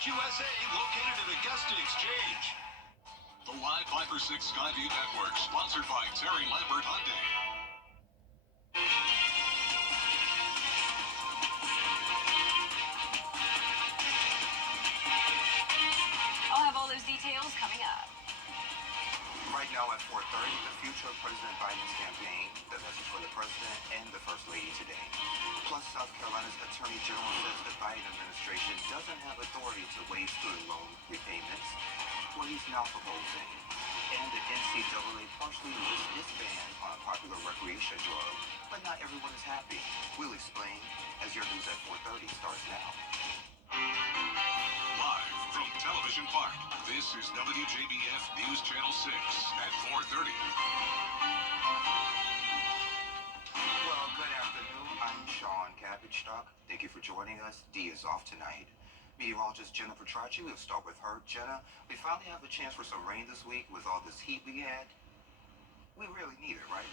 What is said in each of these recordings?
USA, located at Augusta Exchange. The Live Viper 6 Skyview Network, sponsored by Terry Lambert Hyundai. I'll have all those details coming up. Right now at 4:30, the future of President Biden's campaign, the message for the president and the First Lady today. Plus, South Carolina's Attorney General says the Biden administration doesn't have authority to waive student loan repayments, what he's now proposing. And the NCAA partially lifts its ban on a popular recreation drug, but not everyone is happy. We'll explain as your news at 4:30 starts now. Live from Television Park, this is WJBF News Channel 6 at 4:30. Well, good afternoon. I'm Sean Cabbage-Stock. Thank you for joining us. D is off tonight. Meteorologist Jenna Petracci, we'll start with her. Jenna, we finally have a chance for some rain this week with all this heat we had. We really need it, right?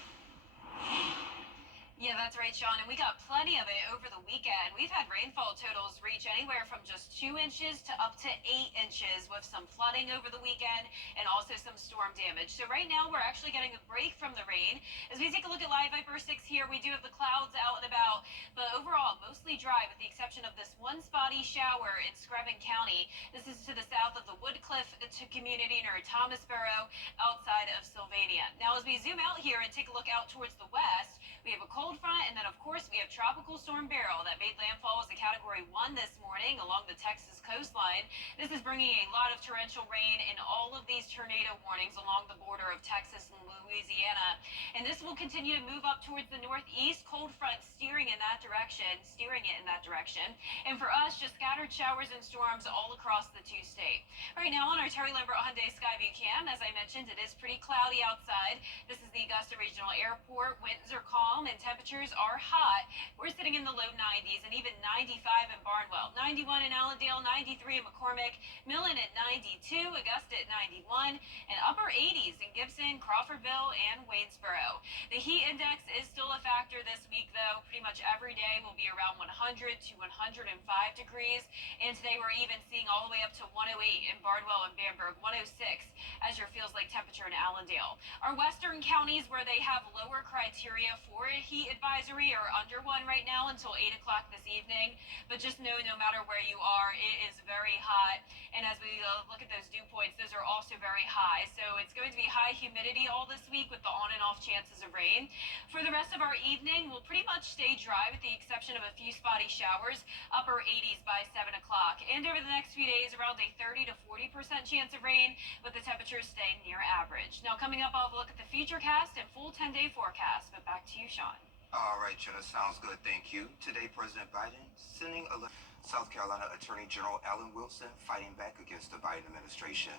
Yeah, that's right, Sean. And we got plenty of it over the weekend. We've had rainfall totals reach anywhere from just 2 inches to up to 8 inches with some flooding over the weekend and also some storm damage. So right now we're actually getting a break from the rain. As we take a look at Live Viper 6 here, we do have the clouds out and about, but overall mostly dry with the exception of this one spotty shower in Screven County. This is to the south of the Woodcliff community near Thomasboro outside of Sylvania. Now as we zoom out here and take a look out towards the west, we have a cold front, and then of course we have Tropical Storm Beryl that made landfall as a Category 1 this morning along the Texas coastline. This is bringing a lot of torrential rain and all of these tornado warnings along the border of Texas and Louisiana. And this will continue to move up towards the northeast, cold front steering it in that direction. And for us, just scattered showers and storms all across the two-state. Right now on our Terry Lambert Hyundai Skyview cam, as I mentioned, it is pretty cloudy outside. This is the Augusta Regional Airport. Winds are calm and temperatures are hot. We're sitting in the low 90s and even 95 in Barnwell, 91 in Allendale, 93 in McCormick, Millen at 92, Augusta at 91, and upper 80s in Gibson, Crawfordville, and Waynesboro. The heat index is still a factor this week, though. Pretty much every day will be around 100 to 105 degrees, and today we're even seeing all the way up to 108 in Barnwell and Bamberg, 106 as your feels like temperature in Allendale. Our western counties where they have lower criteria for a heat advisory are under one right now until 8 o'clock this evening, but just know no matter where you are, it is very hot, and as we look at those dew points, those are also very high, so it's going to be high humidity all this week with the on and off chances of rain. For the rest of our evening, we'll pretty much stay dry with the exception of a few spotty showers, upper 80s by 7 o'clock, and over the next few days around a 30 to 40% chance of rain with the temperatures staying near average. Now coming up, I'll have a look at the futurecast and full 10-day forecast, but back to you, Sean. All right, Jenna, sounds good. Thank you. Today, President Biden sending a South Carolina Attorney General Alan Wilson fighting back against the Biden administration.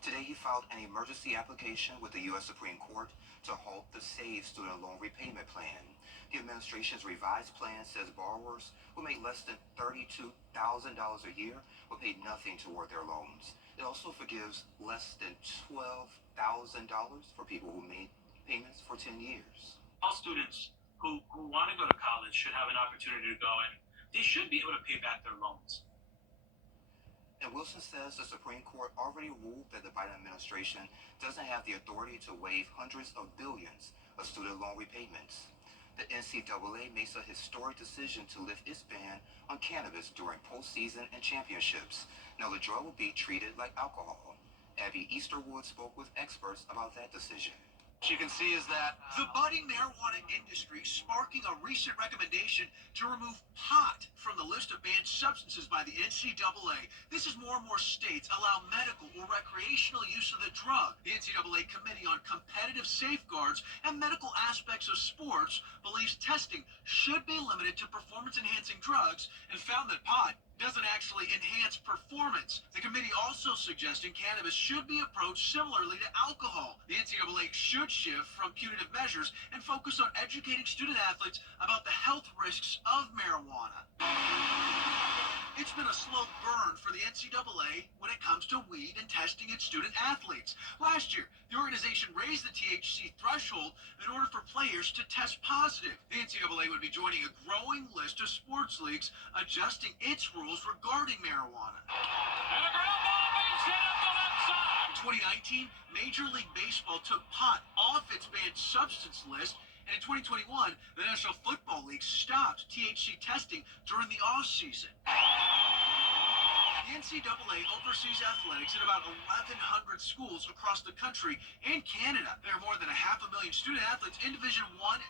Today, he filed an emergency application with the U.S. Supreme Court to halt the SAVE student loan repayment plan. The administration's revised plan says borrowers who make less than $32,000 a year will pay nothing toward their loans. It also forgives less than $12,000 for people who made payments for 10 years. All students who want to go to college should have an opportunity to go, and they should be able to pay back their loans. And Wilson says the Supreme Court already ruled that the Biden administration doesn't have the authority to waive hundreds of billions of student loan repayments. The NCAA makes a historic decision to lift its ban on cannabis during postseason and championships. Now the drug will be treated like alcohol. Abby Easterwood spoke with experts about that decision. What you can see is that the budding marijuana industry sparking a recent recommendation to remove pot from the list of banned substances by the NCAA. This is more and more states allow medical or recreational use of the drug. The NCAA Committee on Competitive Safeguards and Medical Aspects of Sports believes testing should be limited to performance-enhancing drugs and found that pot doesn't actually enhance performance. The committee also suggesting cannabis should be approached similarly to alcohol. The NCAA should shift from punitive measures and focus on educating student athletes about the health risks of marijuana. It's been a slow burn for the NCAA when it comes to weed and testing its student athletes. Last year, the organization raised the THC threshold in order for players to test positive. The NCAA would be joining a growing list of sports leagues adjusting its rules regarding marijuana. 2019, Major League Baseball took pot off its banned substance list, and in 2021, the National Football League stopped THC testing during the off-season. The NCAA oversees athletics in about 1,100 schools across the country and Canada. There are more than 500,000 student athletes in Division 1,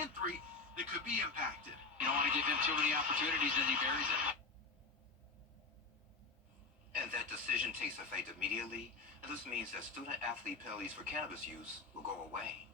2, and 3 that could be impacted. You don't want to give him too many opportunities, then he buries it. And that decision takes effect immediately, and this means that student-athlete penalties for cannabis use will go away.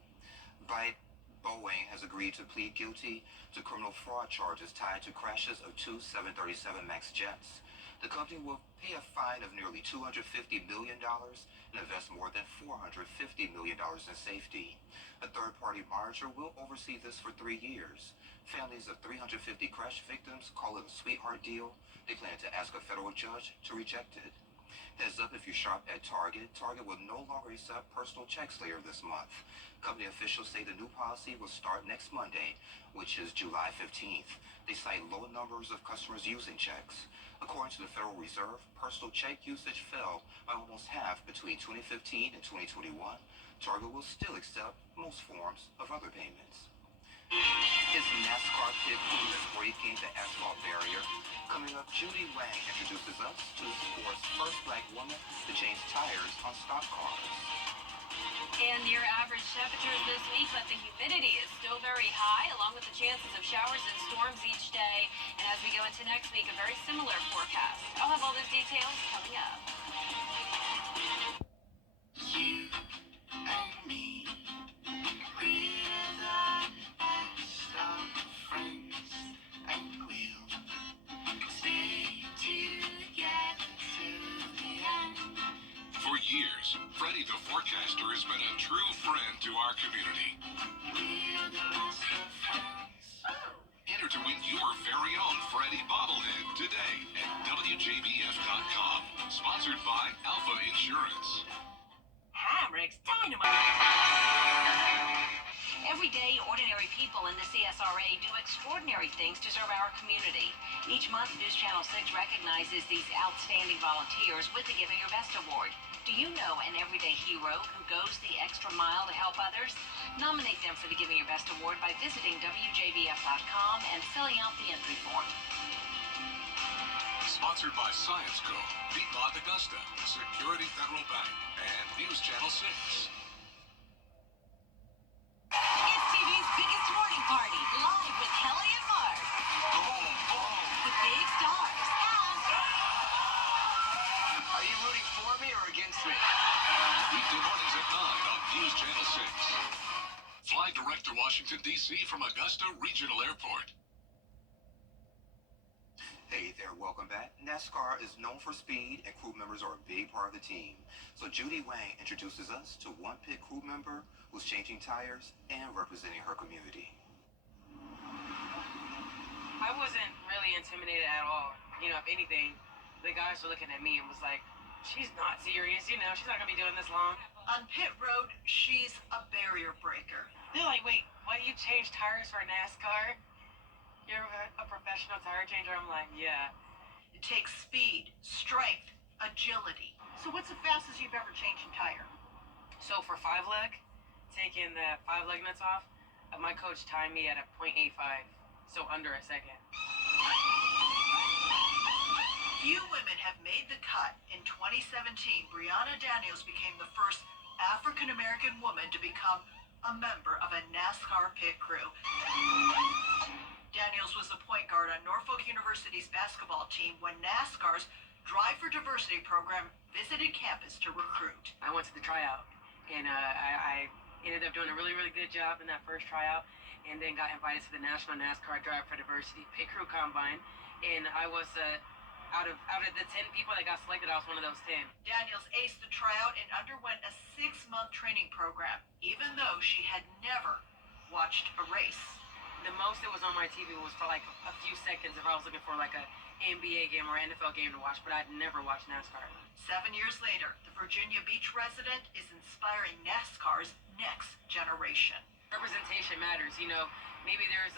Boeing has agreed to plead guilty to criminal fraud charges tied to crashes of two 737 MAX jets. The company will pay a fine of nearly $250 million and invest more than $450 million in safety. A third-party monitor will oversee this for 3 years. Families of 350 crash victims call it a sweetheart deal. They plan to ask a federal judge to reject it. Heads up if you shop at Target. Target will no longer accept personal checks later this month. Company officials say the new policy will start next Monday, which is July 15th. They cite low numbers of customers using checks. According to the Federal Reserve, personal check usage fell by almost half between 2015 and 2021. Target will still accept most forms of other payments. Is NASCAR pit crew that's breaking the asphalt barrier? Coming up, Judy Wang introduces us to the sport's first black woman to change tires on stock cars. And your average temperatures this week, but the humidity is still very high, along with the chances of showers and storms each day. And as we go into next week, a very similar forecast. I'll have all those details coming up. You and me, we're the best of friends, and we'll stay together till the end. For years, Freddie the Forecaster has been a true friend to our community. We're the best of friends. Enter to win your very own Freddie bobblehead today at WJBF.com. Sponsored by Alpha Insurance. Hamrick's Dynamite. Every day, ordinary people in the CSRA do extraordinary things to serve our community. Each month, News Channel 6 recognizes these outstanding volunteers with the Giving Your Best Award. Do you know an everyday hero who goes the extra mile to help others? Nominate them for the Giving Your Best Award by visiting WJBF.com and filling out the entry form. Sponsored by Science Co., Piedmont Augusta, Security Federal Bank, and News Channel 6. It's TV's biggest morning party, live with Kelly and Mark. The big stars and Are you rooting for me or against me? Weekday mornings at 9 on News Channel 6. Fly direct to Washington, D.C. from Augusta Regional Airport. Hey there, welcome back. NASCAR is known for speed, and crew members are a big part of the team. So Judy Wang introduces us to one pit crew member who's changing tires and representing her community. I wasn't really intimidated at all. You know, if anything, the guys were looking at me and was like, she's not serious, you know, she's not gonna be doing this long. On pit road, she's a barrier breaker. They're like, wait, what, you change tires for NASCAR? You're a professional tire changer? I'm like, yeah. It takes speed, strength, agility. So what's the fastest you've ever changed a tire? So for 5-leg, taking the 5-leg nuts off, my coach timed me at a .85, so under a second. Few women have made the cut. In 2017, Brianna Daniels became the first African-American woman to become a member of a NASCAR pit crew. Daniels was the point guard on Norfolk University's basketball team when NASCAR's Drive for Diversity program visited campus to recruit. I went to the tryout, and I ended up doing a really, really good job in that first tryout, and then got invited to the National NASCAR Drive for Diversity Pit Crew Combine, and I was out of the 10 people that got selected, I was one of those 10. Daniels aced the tryout and underwent a 6-month training program, even though she had never watched a race. The most that was on my TV was for like a few seconds if I was looking for like a NBA game or NFL game to watch, but I'd never watched NASCAR. 7 years later, the Virginia Beach resident is inspiring NASCAR's next generation. Representation matters, you know. Maybe there's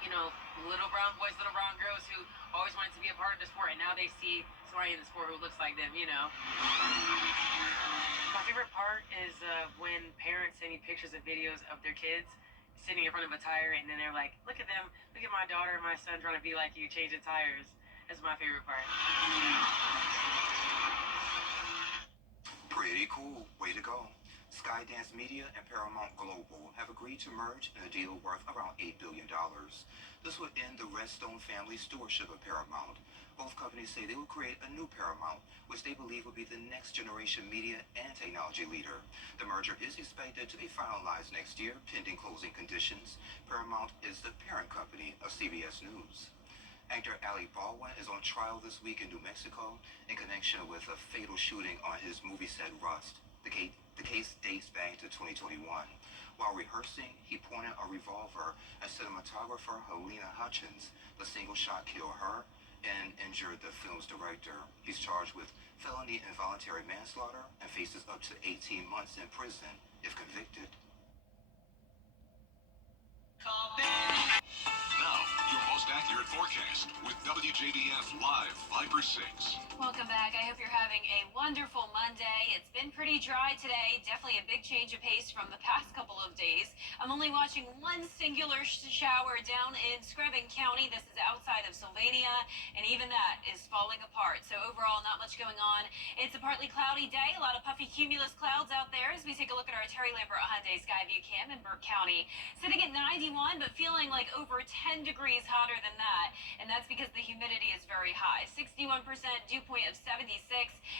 you know, little brown boys, little brown girls who always wanted to be a part of the sport, and now they see somebody in the sport who looks like them, you know. My favorite part is when parents send me pictures and videos of their kids sitting in front of a tire, and then they're like, look at them, look at my daughter and my son trying to be like you, changing tires. That's my favorite part. Pretty cool. Way to go. Skydance Media and Paramount Global have agreed to merge in a deal worth around $8 billion. This would end the Redstone family stewardship of Paramount. Both companies say they will create a new Paramount, which they believe will be the next generation media and technology leader. The merger is expected to be finalized next year, pending closing conditions. Paramount is the parent company of CBS News. Actor Alec Baldwin is on trial this week in New Mexico in connection with a fatal shooting on his movie set Rust. The case dates back to 2021. While rehearsing, he pointed a revolver at cinematographer Helena Hutchins. The single shot killed her and injured the film's director. He's charged with felony involuntary manslaughter and faces up to 18 months in prison if convicted. Now, your most accurate forecast with WJBF Live Viper 6. Welcome back. I hope you're having a wonderful Monday. It's been pretty dry today. Definitely a big change of pace from the past couple of days. I'm only watching one singular shower down in Screven County. This is outside of Sylvania, and even that is falling apart. So overall, not much going on. It's a partly cloudy day. A lot of puffy cumulus clouds out there as we take a look at our Terry Lambert Hyundai Skyview Cam in Burke County. Sitting at 91, but feeling like over 10 degrees hotter than that, and that's because the humidity is very high. 61% dew point of 76,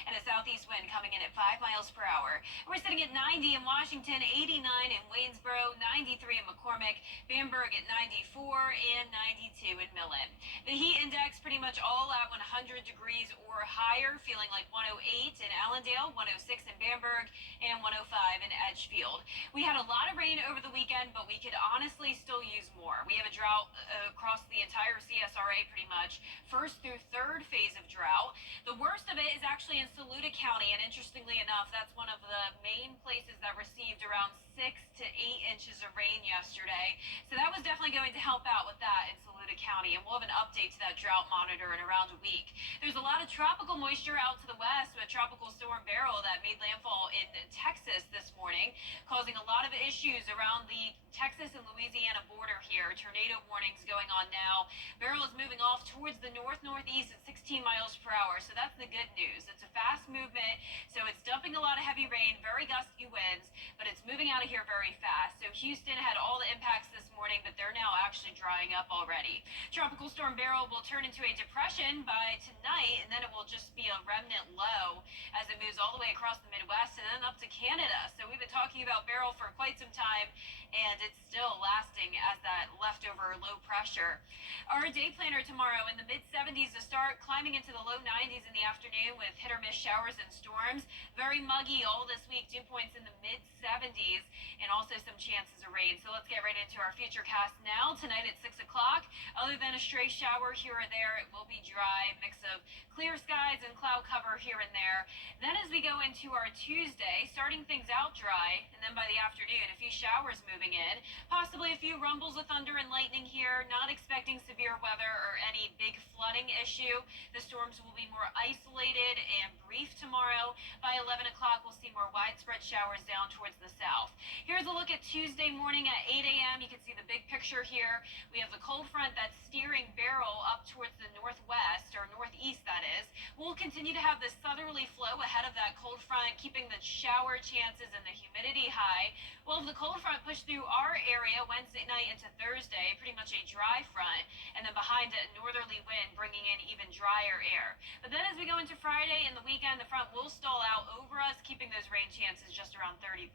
and a southeast wind coming in at 5 miles per hour. We're sitting at 90 in Washington, 89 in Waynesboro, 93 in McCormick, Bamberg at 94, and 92 in Millen. The heat index pretty much all at 100 degrees or higher, feeling like 108 in Allendale, 106 in Bamberg, and 105 in Edgefield. We had a lot of rain over the weekend, but we could honestly still use more. We have a drought across the entire CSRA pretty much, first through third phase of drought. The worst of it is actually in Saluda County, and interestingly enough, that's one of the main places that received around 6 to 8 inches of rain yesterday. So that was definitely going to help out with that in Saluda County, and we'll have an update to that drought monitor in around a week. There's a lot of tropical moisture out to the west with Tropical Storm Beryl that made landfall in Texas this morning, causing a lot of issues around the Texas and Louisiana border here. Tornado warnings going on now. Beryl is moving off towards the northeast at 16 miles per hour, so that's the good news. It's a fast movement, so it's dumping a lot of heavy rain, very gusty winds, but it's moving out of here very fast. So Houston had all the impacts this morning, but they're now actually drying up already. Tropical Storm Beryl will turn into a depression by tonight, and then it will just be a remnant low as it moves all the way across the Midwest and then up to Canada. So we've been talking about Beryl for quite some time, and it's still lasting as that leftover low pressure. Our day planner tomorrow in the mid-70s to start, climbing into the low 90s in the afternoon with hit or miss showers and storms. Very muggy all this week, dew points in the mid-70s, and also some chances of rain. So let's get right into our futurecast now. Tonight at 6 o'clock, other than a stray shower here or there, it will be dry, mix of clear skies and cloud cover here and there. Then as we go into our Tuesday, starting things out dry, and then by the afternoon, a few showers moving in, possibly a few rumbles of thunder and lightning here, not expecting severe weather or any big flooding issue. The storms will be more isolated and brief tomorrow. By 11 o'clock, we'll see more widespread showers down towards the south. Here's a look at Tuesday morning at 8 a.m. You can see the big picture here. We have the cold front that's steering Beryl up towards the northwest, or northeast that is. We'll continue to have this southerly flow ahead of that cold front, keeping the shower chances and the humidity high. Well, if the cold front pushed through our area Wednesday night into Thursday, pretty much a dry front, and then behind it, a northerly wind bringing in even drier air. But then as we go into Friday and the weekend, the front will stall out over us, keeping those rain chances just around 30%.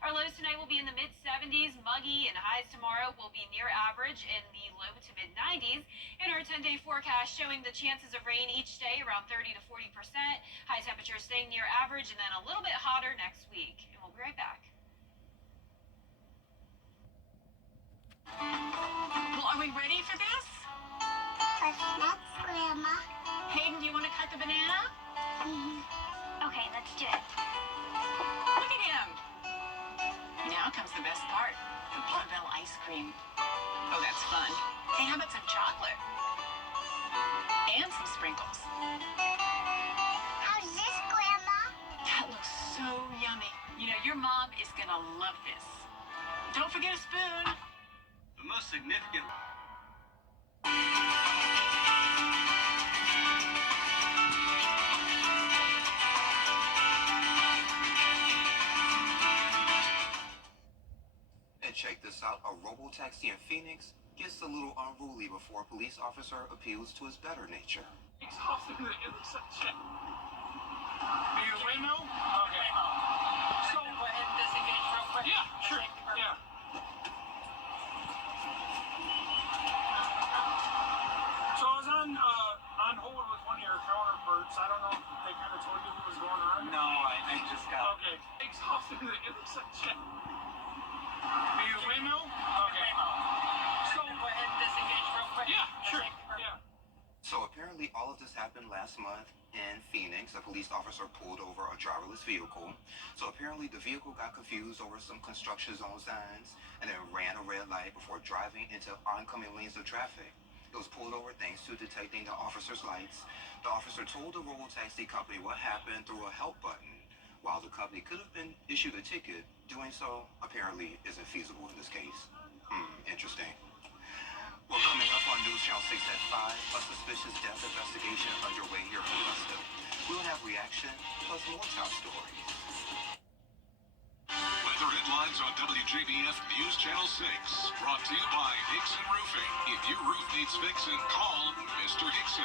Our lows tonight will be in the mid-70s, muggy, and highs tomorrow will be near average in the low to mid-90s. In our 10-day forecast, showing the chances of rain each day around 30 to 40%, high temperatures staying near average, and then a little bit hotter next week. And we'll be right back. Well, are we ready for this? What's next, Grandma? Hayden, do you want to cut the banana? Okay, let's do it. Look at him. Now comes the best part, the Potbelly ice cream. Oh, that's fun. Hey, how about some chocolate? And some sprinkles. gonna love this. Don't forget a spoon. The most significant. And check this out, a robo-taxi in Phoenix gets a little unruly before a police officer appeals to his better nature. Exhausting. It looks like shit. Are you the windmill? Okay. So Go ahead and disengage real quick. yeah, sure. Yeah. So I was on hold with one of your counterparts. I don't know if they kind of told you what was going on. No, I just got. Okay. Exhausting. It looks like shit. Are you the windmill? Okay. So Go ahead and disengage real quick. yeah, sure. Yeah. So apparently all of this happened last month in Phoenix. A police officer pulled over a driverless vehicle. So apparently the vehicle got confused over some construction zone signs and then ran a red light before driving into oncoming lanes of traffic. It was pulled over thanks to detecting the officer's lights. The officer told the robo-taxi company what happened through a help button. While the company could have been issued a ticket, doing so apparently isn't feasible in this case. Interesting. Well, coming up on News Channel 6 at 5, a suspicious death investigation underway here in Augusta. We'll have reaction, plus more top stories. Weather headlines on WJBF News Channel 6. Brought to you by Hickson Roofing. If your roof needs fixing, call Mr. Hickson.